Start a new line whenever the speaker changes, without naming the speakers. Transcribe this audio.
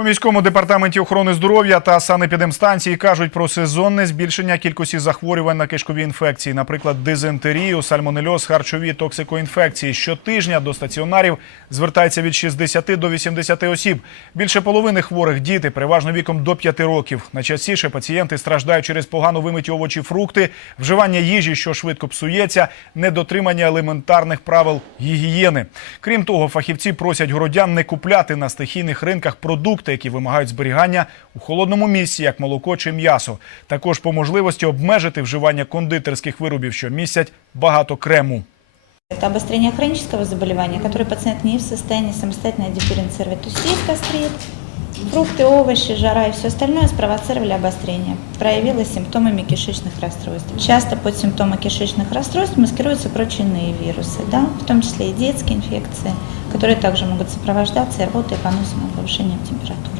У міському департаменті охорони здоров'я та санепідемстанції кажуть про сезонне збільшення кількості захворювань на кишкові інфекції, наприклад, дизентерію, сальмонельоз, харчові токсикоінфекції. Щотижня до стаціонарів звертається від 60 до 80 осіб. Більше половини хворих діти, переважно віком до 5 років. Найчастіше пацієнти страждають через погано вимиті овочі, фрукти, вживання їжі, що швидко псується, недотримання елементарних правил гігієни. Крім того, фахівці просять городян не купляти на стихійних ринках продукти, які вимагають зберігання у холодному місці, як молоко чи м'ясо. Також по можливості обмежити вживання кондитерських виробів, що містять багато крему.
Это обострение хронического заболевания, которое пациент не в состоянии самостоятельно дифференцировать. То есть есть гастрит, фрукты, овощи, жара и все остальное спровоцировали обострение. Проявилось симптомами кишечных расстройств. Часто под симптомы кишечных расстройств маскируются прочие иные вирусы, да, в том числе и детские инфекции, которые также могут сопровождаться и рвотой, и поносом, и повышением температуры.